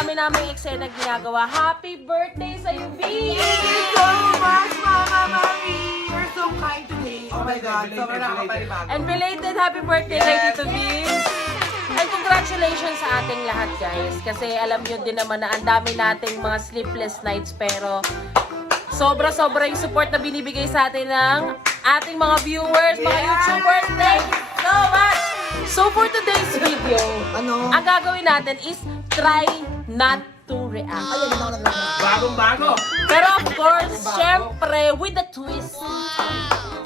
dami naming eksena ginagawa. Happy birthday sa iyo, B! Thank you so much, Mama Marie! You're so kind to me. Oh my God, sobrang nakapalibago. And belated happy birthday kay Tito Vince. And congratulations sa ating lahat, guys. Kasi alam nyo din naman na ang dami nating mga sleepless nights. Pero sobra-sobra yung support na binibigay sa atin ng ating mga viewers, mga YouTubers. Thank you so much! So for today's video, ang gagawin natin is try not to react. Bagong-bago. Pero of course, syempre, with a twist.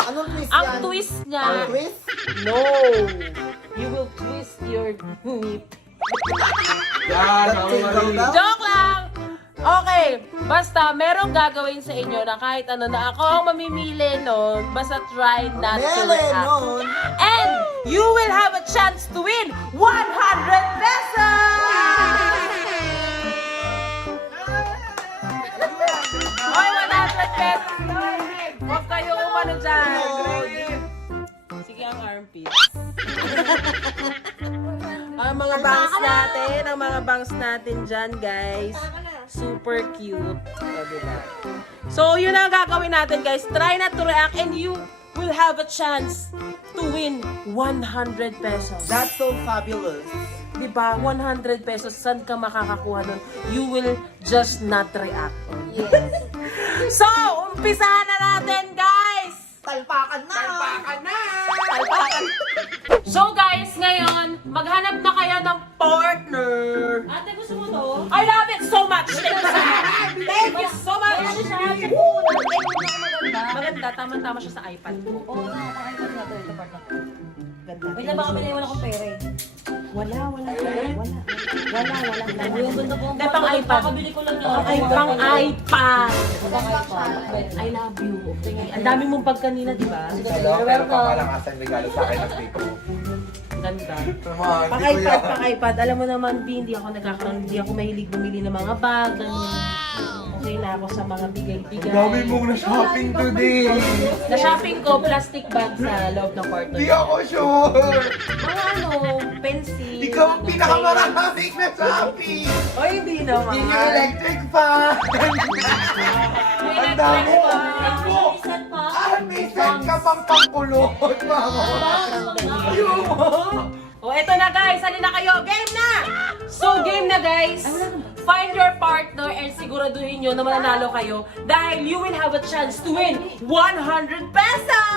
Anong twist Ang yan? twist niya, Ang twist? no, you will twist your nip. Yan, That tingle daw? Joke lang! Okay, basta merong gagawin sa inyo na kahit ano na ako ang mamimili nun, basta try not to Mele react. nun. And you will have a chance to win 100 pesos! Oy, 100 pesos! Huwag kayo umano dyan. Sige, ang armpits. Ang mga bangs natin dyan, guys. Super cute. O, diba? So, yun ang gagawin natin, guys. Try not to react and you will have a chance to win 100 pesos. That's so fabulous. Diba? 100 pesos. Saan ka makakakuha nun? You will just not react. Yes. So, umpisahan na natin, guys! Talpakan na! Talpakan na! Talpakan. So, guys, ngayon, maghanap na kayo ng partner. Ate, gusto mo to? I love it so much! Thank you so much! Ano siya? Siya po. Maganda. Maganda, tama-tama siya sa iPad ko. Oo nga, pakailan na to. Ito partner. Ganda. Wait lang, baka may naiwan akong pera eh. Wala. Yung ganda po. Hindi, pang iPad. Kakabili ko lang yun. Ay, pang iPad. Pang iPad. I love you. Okay. Ang dami mong bag kanina, di ba? Pero papalangasan regalo sa akin ng tito ko. Ganda. Naman, Pang hindi ko iPad, yan. pang iPad. Alam mo naman, B, hindi ako mahilig bumili ng mga bag. Ganun. Okay na ako sa mga bigay-bigay. Ang dami mong na-shopping today. Na-shopping ko, plastic bag sa loob ng kwarto. Hindi ako sure. Mga ano, pencil. Ikaw ang pinakamaraming na-shopping. O, hindi naman. Hindi yung electric fan. May Ang dami electric mo. fan. Ako. Isan pa. May set ka pang pangkulot, mama. Ayaw mo. O, eto na guys. Halina kayo. Game na! So, game na guys. Find your partner and siguraduhin nyo na mananalo kayo dahil you will have a chance to win 100 pesos!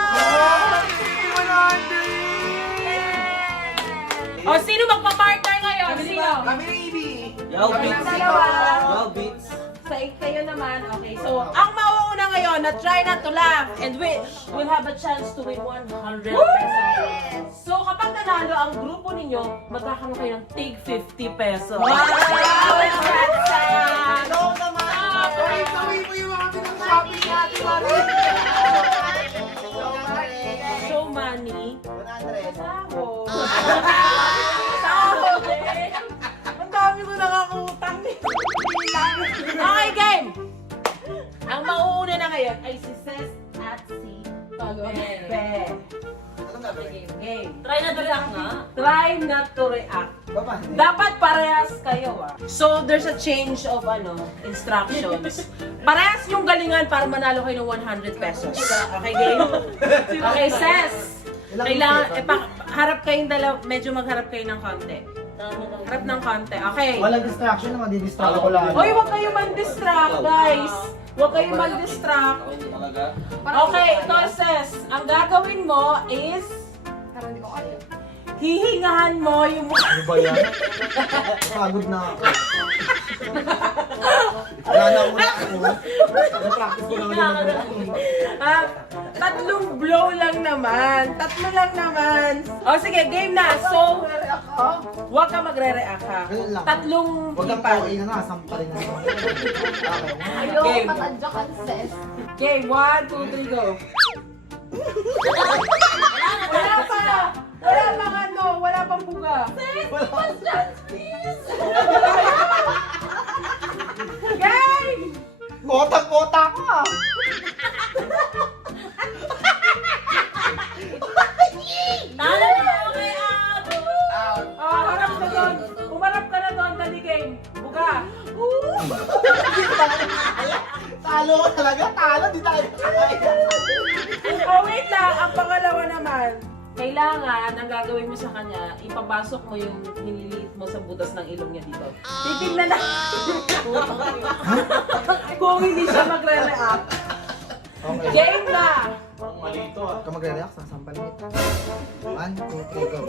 O, sino magpa-partner ngayon? Sino? Kami ni Ibi. Yo, Kami Beats. dalawa. Yo, Beats. Sa kayo naman. Okay, so ang mauuna ngayon na try not to laugh and will have a chance to win 100 pesos. So kapag nanalo ang grupo ninyo, magkakaroon kayo ng tig 50 pesos. Wow! Ano naman? Gawin mo yung mga pinag-shopping natin, Mari. Show money. 100. Sahod. Sahod eh. Ang dami ko nakakutang. Okay, game! Ang mauuna na ngayon ay si Ces at si Bebe. Anong gagawin? Game. Try na to react nga. Try not to react. Baba. Dapat parehas kayo So, there's a change of instructions. Parehas yung galingan para manalo kayo ng 100 pesos. Okay, game? Okay, Ces. Kailangan, harap kayong dalawa, medyo magharap kayo ng konti. Harap ng konti. Okay. Walang distraction na madidistract ako lang. Hoy, huwag kayong mag-distract, guys. Huwag kayong mag-distract. Okay, ito, Ces. Ang gagawin mo is hihingahan mo yung mukha. Ano ba yan? Pagod na ako. Wala na ako na ako. Na-practice ko lang naman. Ah, tatlong blow lang naman. Tatlo lang naman. O sige, game na. So, huwag ka magre-react ha. Ganun lang. Tatlong Huwag kang hipad. pauwi na sampalin na naman. Okay. Game. Game, 1, 2, 3, go. Wala pa. Wala pang ano. Wala pang buga. Game! Kotak-kotak ka! Talo na ako kay Abo. Harap ka doon. Umarap ka na doon. Dali game. Buga. Talo ko talaga, talo, di tayo kaya. Oh, wait lang. Ang pangalawa naman, kailangan, ang gagawin mo sa kanya, ipapasok mo yung nililiit mo sa butas ng ilong niya dito. Titignan na. Kung hindi siya magre-react. Okay. Game na! Malito ah. Ikaw magre-react, sasampalin kita. 1, 2, 3, go.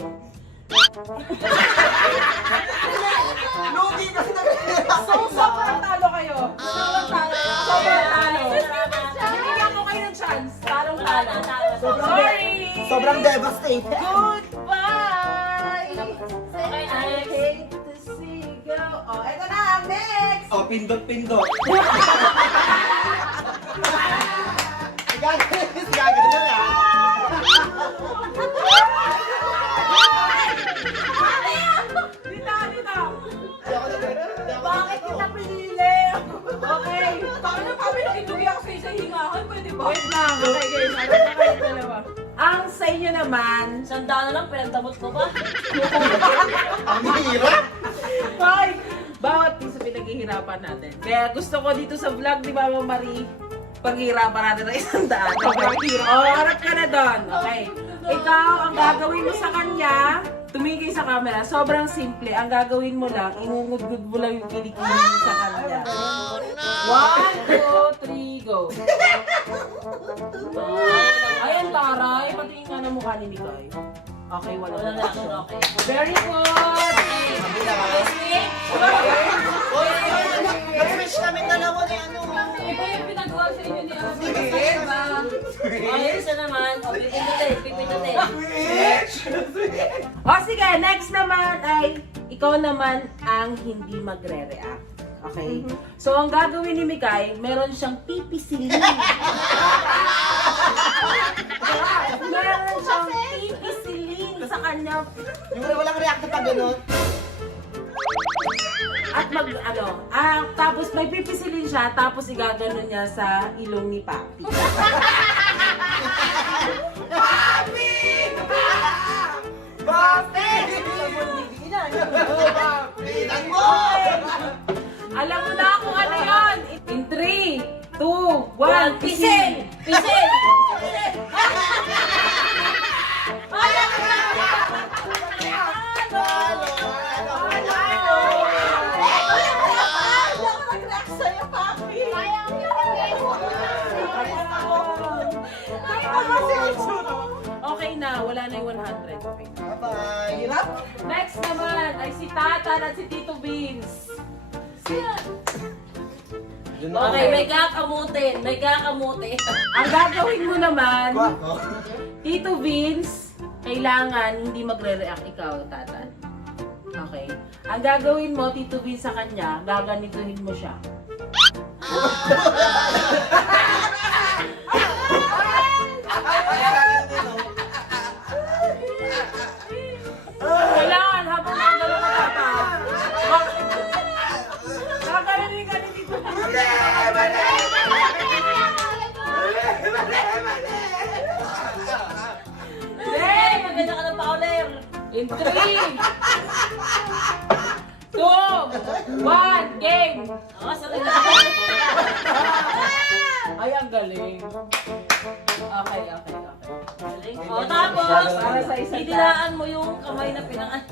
Lugi kasi nag-react. So, sobrang talo kayo. Sobrang talo. Sobrang talo. Binigyan ko kayo ng chance. Talong talo. Sorry! Sobrang devastated. Goodbye! Okay, I next. hate to see you go. Oh, eto na. Next! Oh, pindot-pindot. Gagawin na ah. Dito, dito. Di ako nag-react. Bakit kita pinili? Okay. Paano kami nakinuwi ako sa isang hingahan? Pwede ba? Wait lang. Okay, guys. Ano na kayo dalawa? Ang sa inyo naman, Sandaan na lang, pinagdamot ko pa. Ang hirap. Hoy! Bawat piso pinaghihirapan natin. Kaya gusto ko dito sa vlog ni Mama Marie, paghihirapan natin ng 100. Okay. Oh, harap ka na doon. Okay. Ikaw, ang gagawin mo sa kanya, tumingin sa camera, sobrang simple. Ang gagawin mo lang, ingungudgud mo lang yung kilikili mo sa kanya. 1, 2, 3, go. Ayan, taray. Patingin nga ng mukha ni Mikay. Okay, Wala wala na ako, okay. Very good! Nag-switch kami dalawa ni ano. Iba yung pinagawa sa inyo ni Ate. Diba? Ayun, isa naman. O, pipinutin. O sige, next naman ay ikaw naman ang hindi magre-react. Okay? So, ang gagawin ni Mikay, meron siyang pipisilin. Meron siyang pipisilin sa kanya. Yung walang react na pag gano'n. At tapos may pipisilin siya, tapos igaganon niya sa ilong ni Papi. Papi! Papi! Bilang mo! Alam mo na kung ano yun! In 3, 2, 1, Pisil! Pisil! Okay na, wala na yung 100. Okay na. Bye-bye. Next naman ay si Tatan at si Tito Vince. Okay, may kakamutin. May kakamutin. Ang gagawin mo naman, Ako? Tito Vince, kailangan hindi magre-react ikaw, Tatan. Okay. Ang gagawin mo, Tito Vince, sa kanya, gaganituhin mo siya. Kailangan, habang nagano ka, Tatan. Gaganunin ka ni Tito Vince. Hey, maganda ka ng pauler. In 3, 2, 1, game! Oh, sorry. Ay, ang galing. Okay. O, tapos, Para sa isang idilaan mo yung kamay na pinangan.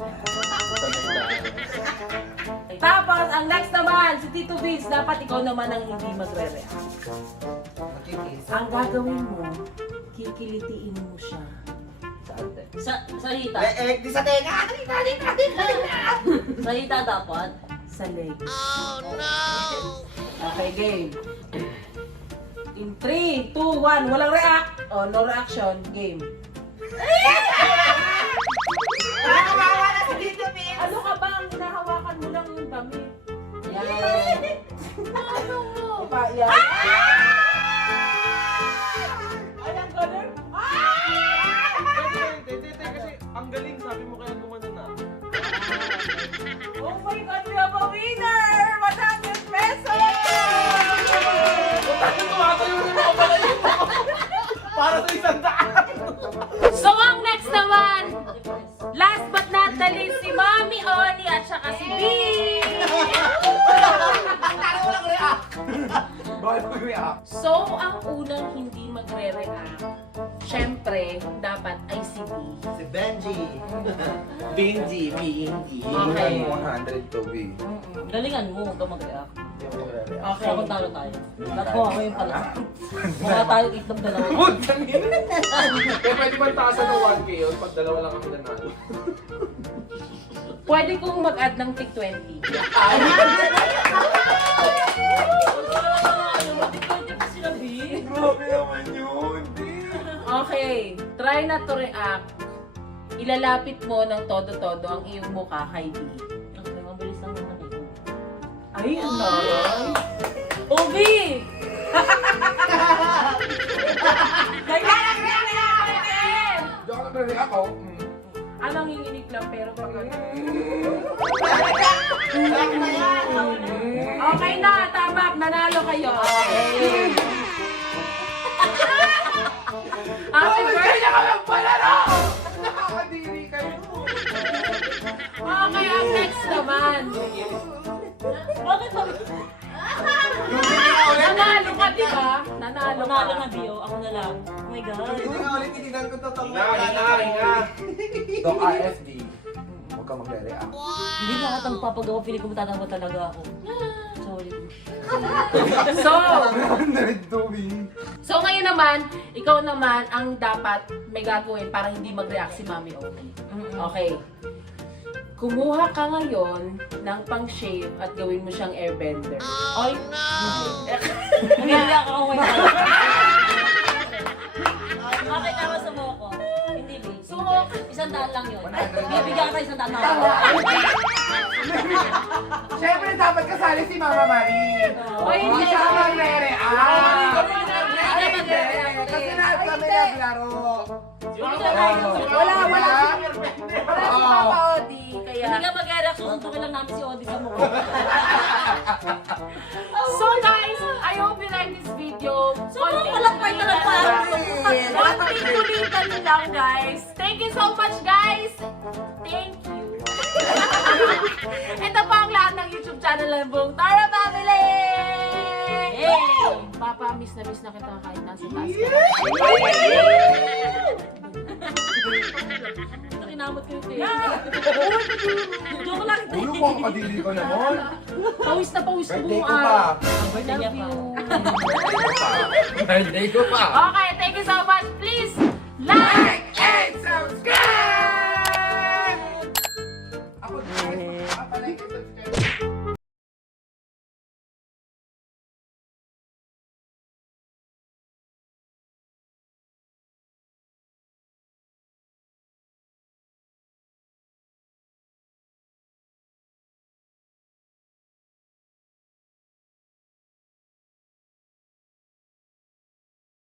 Tapos, ang next naman, si Tito Vince, dapat ikaw naman ang hindi magre-react. Ang gagawin mo, kikilitiin mo siya. Sa hita. Di sa tenga! Sa hita dapat. Sa leg. Okay, game. In 3, 2, 1, walang react. Oh, no reaction, game. Ano ka ba? Ang hinahawakan mo lang yung dami. Yan. Yan. Ay, ang galing. Kasi ang galing, sabi mo kaya gumano na. Oh my God, we have a winner! 100 pesos! Para sa 100! So, ang next naman, last but not the least, si Mami Oni at saka si B! magre-react. So, ang unang hindi magre-react, syempre, dapat ay si B. Si Benji. Benji, Benji. Okay. 100 to be. Galingan mo, huwag ka mag-react. Hindi ako magre-react. Okay. Kaya talo tayo. Nakuha ko yung pala. Mukha tayo itlog dalawa. Wood, kanina. Kaya pwede ba taasan ng 1K yun pag dalawa lang kami nanalo? Pwede kong mag-add ng tig 20. Grabe naman yun, Okay, try na to react. Ilalapit mo ng todo-todo ang iyong mukha kay B. Okay, mabilis lang naman eh. Ay, ang taray. Obi! Hindi ako nagre-react ako. Anong hinginig lang pero pag Okay na, tama. Nanalo kayo. Okay. Happy birthday! Kaya ka lang pala, no? Nakakadiri kayo. Okay, ang next naman. Bakit ba? Nanalo ka, di ba? Nanalo ka. Panalo na Bio, ako na lang. Oh my God. Hindi nga ulit titigan ko totoo. Hinga. Dok RFD. Huwag ka magre-react. Hindi lahat ang papagawa, feeling ko matatawa talaga ako. Sorry. So, 100 to be. so ngayon naman, ikaw naman ang dapat may gagawin para hindi mag-react si Mami Oki. Okay. Kumuha ka ngayon ng pang-shave at gawin mo siyang airbender. Ay! Nangyari ako ngayon. Okay, tama sa mo ko. Hindi, babe. So, 100 lang yun. Bibigyan ka 100 na. Siyempre, dapat kasali si Mama Marie. Oy, Hindi hindi. siya magre-react. Kasi lahat kami naglaro. Wala si Papa Odi. Kaya, Hindi ka mag-react, susuntukin lang namin si Odi sa mukha. so guys, I hope you like this video. Sobrang malakpay na lang pa. Konting-kulitan lang, guys. Thank you so much, guys. Thank you. Ito pa ang lahat ng YouTube channel ng buong Tara Family! Hey! Papa, miss na kita kahit nasa taas ka. Nakinamot ko yung tayo. Joke lang. Ulo ko ang kadiri ko naman. Pawis na pawis ko Birthday buong ko pa. araw. Birthday niya Love pa. you. Birthday ko pa. Okay, thank you so much. Please, like! And subscribe!